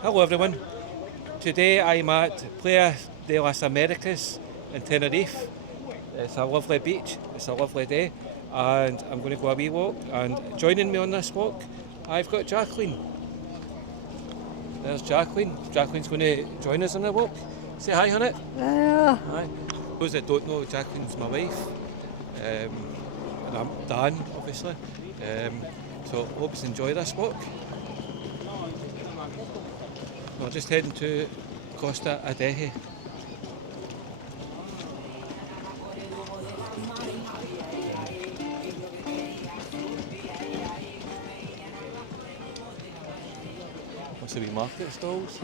Hello everyone. Today I'm at Playa de las Américas in Tenerife. It's a lovely beach, it's a lovely day, and I'm going to go a wee walk. And joining me on this walk, I've got Jacqueline. There's Jacqueline. Jacqueline's going to join us on the walk. Say hi, honey. Yeah. Hi. Those that don't know, Jacqueline's my wife, and I'm Dan, obviously. So hope you enjoy this walk. We're just heading to Costa Adeje. What's the wee market stalls?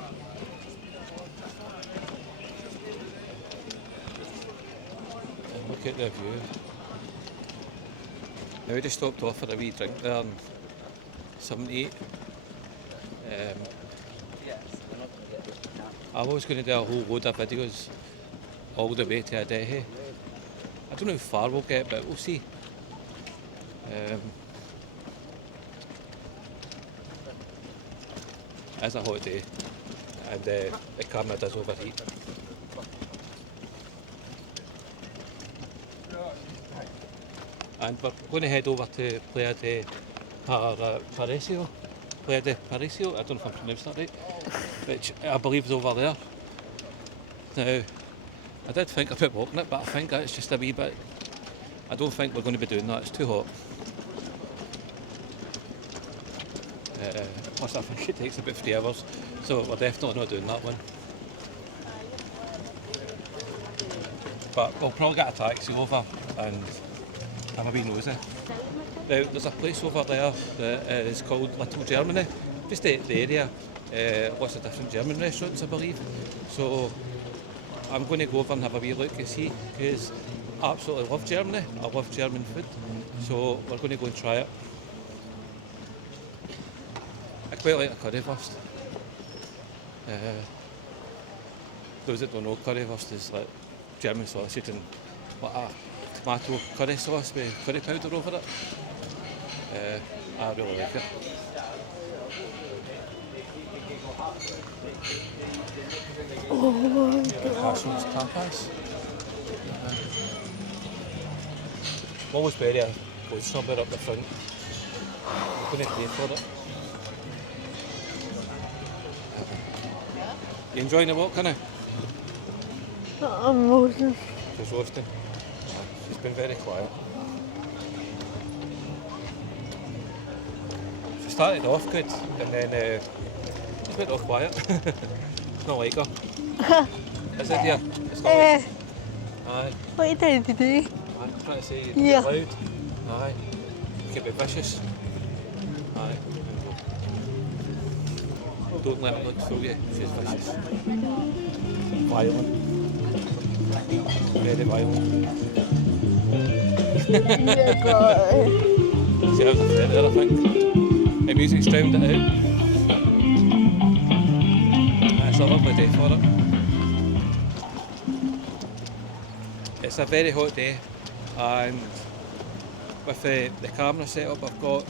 And look at the view. Now we just stopped off for a wee drink there and something to eat. I was going to do a whole load of videos all the way to Adeje. I don't know how far we'll get, but we'll see. It's a hot day and the camera does overheat. And we're going to head over to Playa de Paraíso. Playa de Paraíso, I don't know if I'm pronouncing that right, which I believe is over there. Now, I did think about walking it, but I think it's just a wee bit. I don't think we're going to be doing that, it's too hot. Plus I think it takes about 3 hours, so we're definitely not doing that one. But we'll probably get a taxi over and have a wee nosy. Now, there's a place over there that is called Little Germany, just the area, lots of different German restaurants I believe. So I'm going to go over and have a wee look and see, because I absolutely love Germany, I love German food, so we're going to go and try it. I quite like a currywurst. Those that don't know, currywurst is like German sausage and like a tomato curry sauce with curry powder over it. I really like it. Oh my god. Passion's tapas. I'm always bury a food somewhere up the front. I'm going to pay for it. You enjoying the walk, Hannah? I'm roasting. She's roasting. She's been very quiet. She started off good and then she went off quiet. It's not like her. Is it, dear? It's not like. Aye. What are you trying to do? I'm trying to say Yeah. loud. Aye. You can be vicious. Aye. Don't let her not fool you. She's vicious. Violent. Very violent. Yeah, God. See, I was afraid there, I think. The music's drowned it out. It's a lovely day for it. It's a very hot day, and with the camera setup I've got,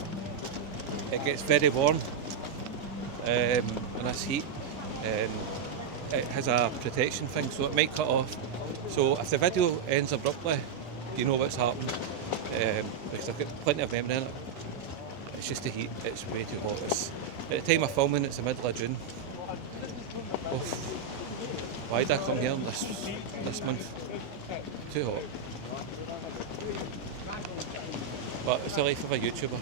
it gets very warm in this heat, and it has a protection thing, so it might cut off. So if the video ends abruptly, you know what's happened, because I've got plenty of memory in it. It's just the heat, it's way too hot. At the time of filming, it's the middle of June. Oof. Why did I come here this month? Too hot. But it's the life of a YouTuber.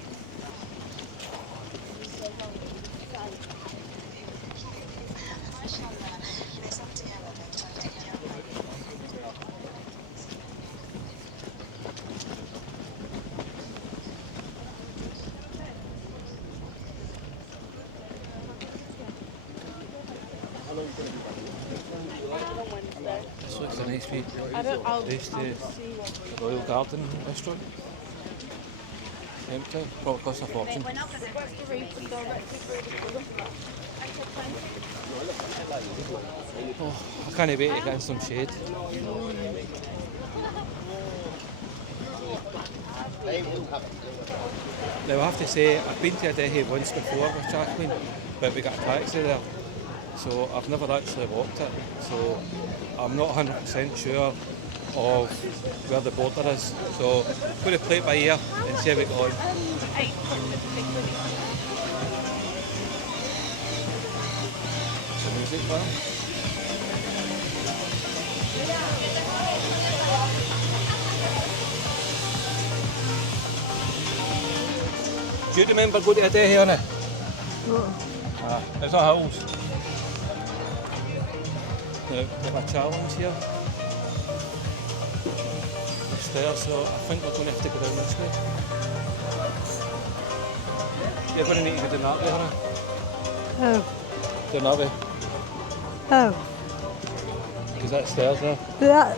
This looks a nice wee place to Royal Garden restaurant. Empty, probably costs a fortune. Oh, I can't wait to get in some shade. Now I have to say, I've been to Adeje once before with Jacqueline, but we got a taxi there so I've never actually walked it, so I'm not 100% sure of where the border is. So I'm going to play it by ear and see how we go on. It's a music bar. Do you remember going to Adeje on it? There's no hills. Now, got my challenge here. The stairs, so I think we're going to have to go down this way. You're going to need to go down that way, Hannah. Oh. Down that way. Oh. Because that stairs there. That.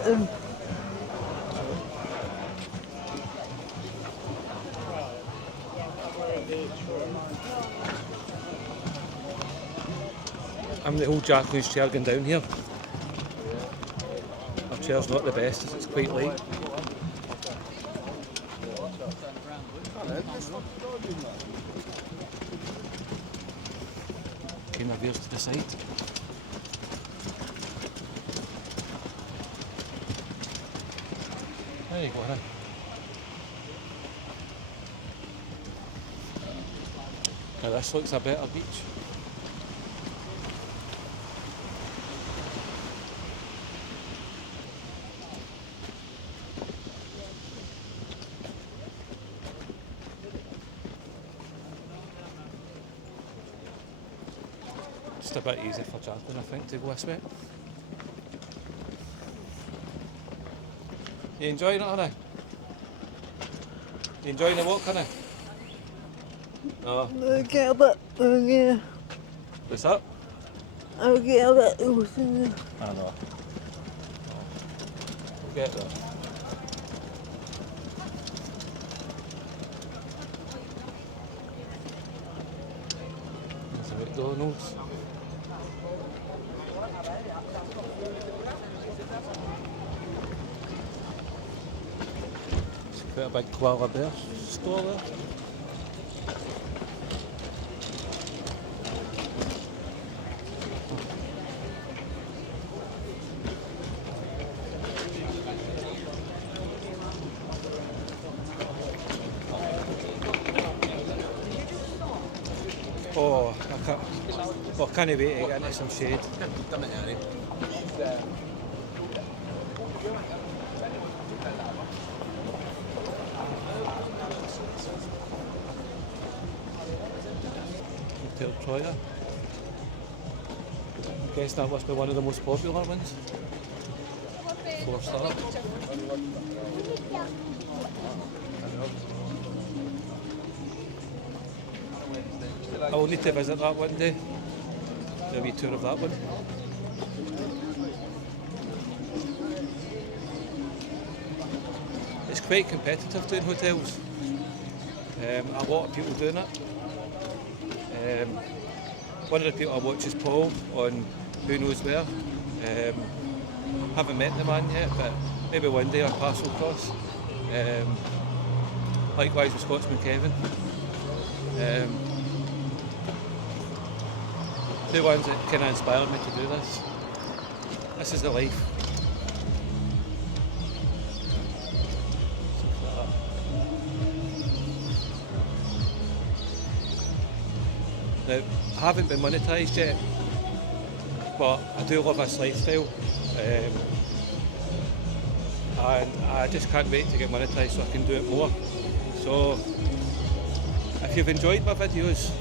I'm the old Jacqueline's chair going down here. Our chair's not the best as it's quite light. Kind of veers to the side. There you go, Hannah. Now this looks a better beach. Just a bit easy for Jacqueline, I think, to go this way. You enjoying it, Hannah? You enjoying the walk, Hannah? No. I'll get a bit. What's that? I'll get a bit loose in there. I know. Get that. There's a McDonald's. It's quite a big koala bear store there. Oh, I can't wait to get into some shade. Hotel Playa. I guess that must be one of the most popular ones. 4-star. I will need to visit that one day. Do a wee tour of that one. It's quite competitive doing hotels. A lot of people doing it. One of the people I watch is Paul on Who Knows Where. Haven't met the man yet, but maybe one day I'll pass across. Likewise with Scotsman Kevin. Two ones that kind of inspired me to do this. This is the life. Now, I haven't been monetised yet, but I do love this lifestyle. And I just can't wait to get monetised so I can do it more. So, if you've enjoyed my videos,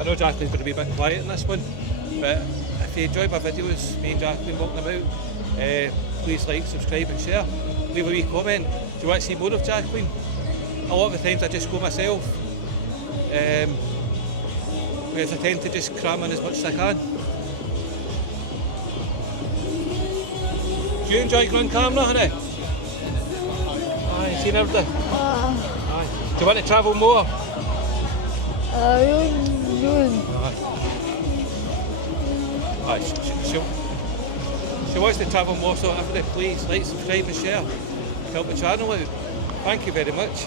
I know Jacqueline's going to be a bit quiet in this one, but if you enjoy my videos, me and Jacqueline walking them out, please like, subscribe and share. Leave a wee comment. Do you want to see more of Jacqueline? A lot of the times I just go myself, because I tend to just cram in as much as I can. Do you enjoy going camera, honey? Aye, seen everything? Aye. Do you want to travel more? Aye, she wants to travel more, so everybody please like, subscribe and share. Help the channel out. Thank you very much.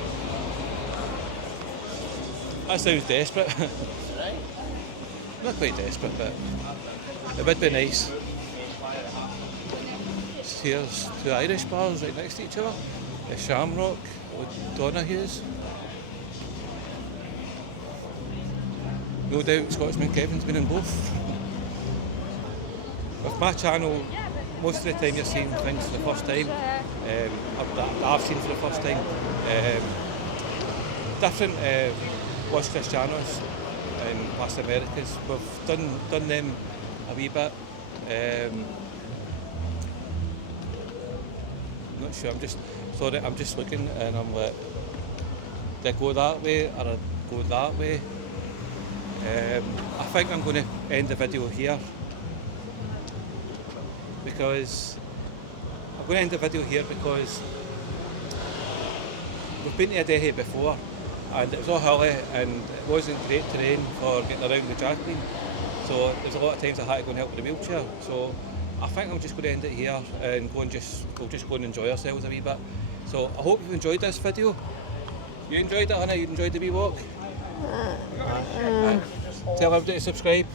That sounds desperate. not quite desperate, but it would be nice. Here's two Irish bars right next to each other. The Shamrock with Donahue's. No doubt Scotsman Kevin's been in both. With my channel, most of the time you're seeing things for the first time. That I've seen for the first time. Different Los Cristianos and past Américas. We've done them a wee bit. Not sure, I'm just looking and I'm like, do I go that way or I go that way? I think I'm going to end the video here because we've been to Adeje before and it was all hilly and it wasn't great terrain for getting around with Jacqueline, so there's a lot of times I had to go and help with the wheelchair. So I think I'm just going to end it here and we'll just go and enjoy ourselves a wee bit. So I hope you've enjoyed this video. You enjoyed it, Hannah? You enjoyed the wee walk? Tell everybody to subscribe.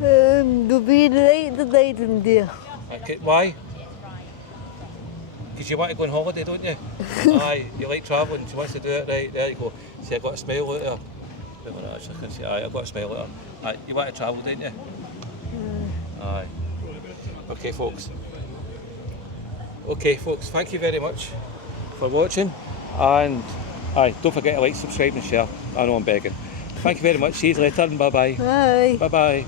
Do be late today, dear. Okay, why? Because you want to go on holiday, don't you? Aye, you like travelling, she wants to do it, right, there you go. See, I got a smile at her. Actually, I can see, aye, I got a smile at her. Aye, you want to travel, don't you? Aye. Okay, folks, thank you very much for watching, and aye, don't forget to like, subscribe and share. I know I'm begging. Thank you very much, see you later and bye bye. Bye. Bye bye.